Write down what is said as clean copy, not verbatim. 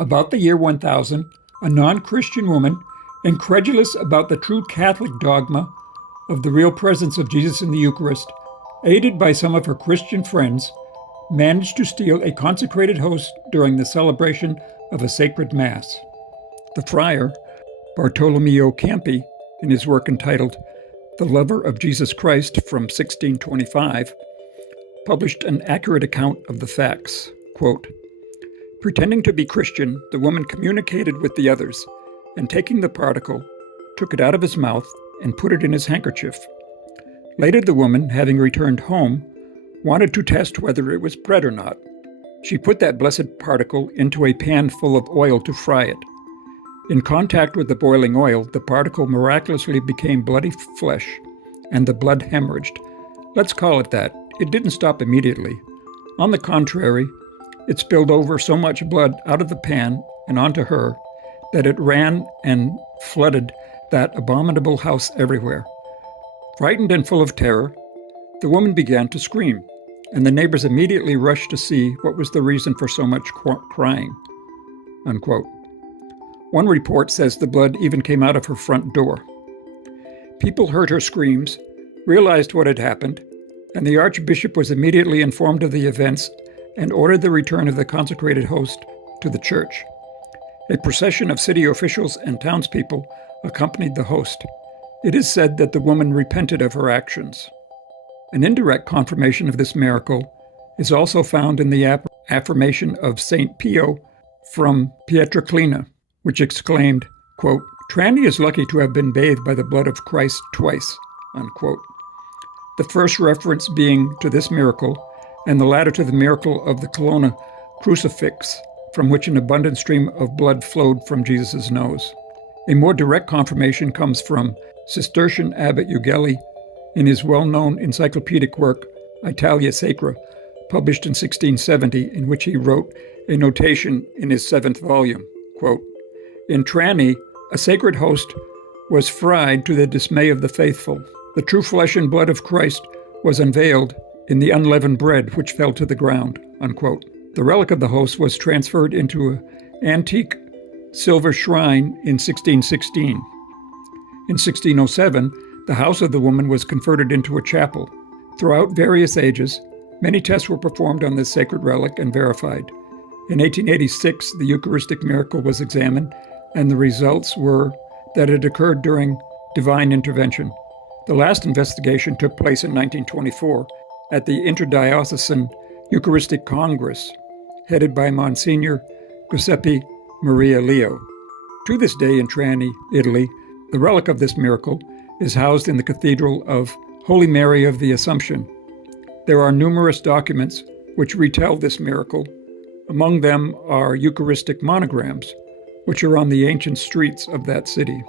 About the year 1000, a non-Christian woman, incredulous about the true Catholic dogma of the real presence of Jesus in the Eucharist, aided by some of her Christian friends, managed to steal a consecrated host during the celebration of a sacred Mass. The friar, Bartolomeo Campi, in his work entitled The Lover of Jesus Christ from 1625, published an accurate account of the facts. Quote, "Pretending to be Christian, the woman communicated with the others, and taking the particle, took it out of his mouth and put it in his handkerchief. Later the woman, having returned home, wanted to test whether it was bread or not. She put that blessed particle into a pan full of oil to fry it. In contact with the boiling oil, the particle miraculously became bloody flesh, and the blood hemorrhaged. Let's call it that. It didn't stop immediately. On the contrary, it spilled over so much blood out of the pan and onto her that it ran and flooded that abominable house everywhere. Frightened and full of terror, the woman began to scream, and the neighbors immediately rushed to see what was the reason for so much crying." Unquote. One report says the blood even came out of her front door. People heard her screams, realized what had happened, and the Archbishop was immediately informed of the events and ordered the return of the consecrated host to the church. A procession of city officials and townspeople accompanied the host. It is said that the woman repented of her actions. An indirect confirmation of this miracle is also found in the affirmation of St. Pio from Pietrelcina, which exclaimed, quote, "Trani is lucky to have been bathed by the blood of Christ twice," unquote. The first reference being to this miracle, and the latter to the miracle of the Colonna crucifix, from which an abundant stream of blood flowed from Jesus' nose. A more direct confirmation comes from Cistercian Abbot Ughelli in his well-known encyclopedic work, Italia Sacra, published in 1670, in which he wrote a notation in his 7th volume, quote, "In Trani, a sacred host was fried to the dismay of the faithful. The true flesh and blood of Christ was unveiled in the unleavened bread which fell to the ground," unquote. The relic of the host was transferred into an antique silver shrine in 1616. In 1607, the house of the woman was converted into a chapel. Throughout various ages, many tests were performed on this sacred relic and verified. In 1886, the Eucharistic miracle was examined, and the results were that it occurred during divine intervention. The last investigation took place in 1924 at the Interdiocesan Eucharistic Congress, headed by Monsignor Giuseppe Maria Leo. To this day in Trani, Italy, the relic of this miracle is housed in the Cathedral of Holy Mary of the Assumption. There are numerous documents which retell this miracle. Among them are Eucharistic monograms, which are on the ancient streets of that city.